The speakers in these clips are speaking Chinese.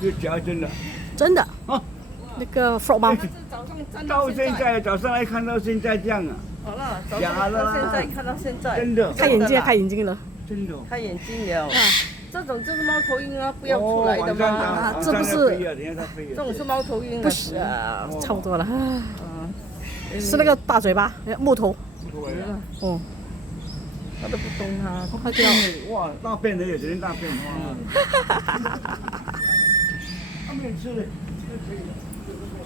这假真的真的啊！那个 frog 猫，到现在早上来看到现在这样啊，好了，早假的啦上到现在看到现在，真的开眼睛了，开眼睛了。真的。开眼睛了。啊，这种就是猫头鹰啊，不要出来的嘛。啊这不是这种是猫头鹰啊。不是啊，差不多了。啊，是那个大嘴巴，木头。哦，他都不动它。它就要哇，大便的有人大便哇！他没有吃的，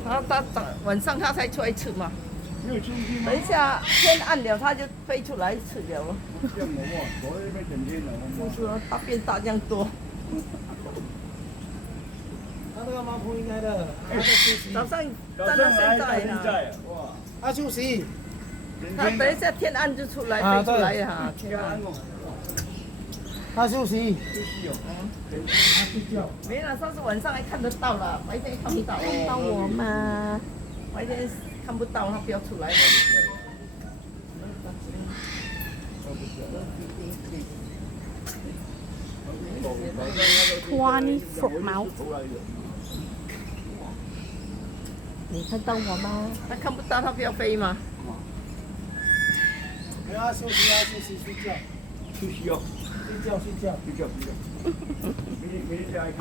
他晚上他才出来吃嘛。没有出去吗？等一下天暗了，它就飞出来吃了了。像我哇，昨天被整天了。不是啊，大便大这样多。他那个猫头鹰来了，他在休息。早上早站到上来到现在呢。现在，哇！他休息。他等一下天暗就出来飞出来呀。天暗。他休息。休息哦。他睡觉。没了，上次晚上还看得到了，白天看不到。帮我吗？白天看不到，它不要出来了。 20 frog 猫，你看到我吗？它看不到，它不要飞吗？没有，他休息啊，休息睡觉，休息哦，睡觉睡觉。睡觉睡觉。明天再来看。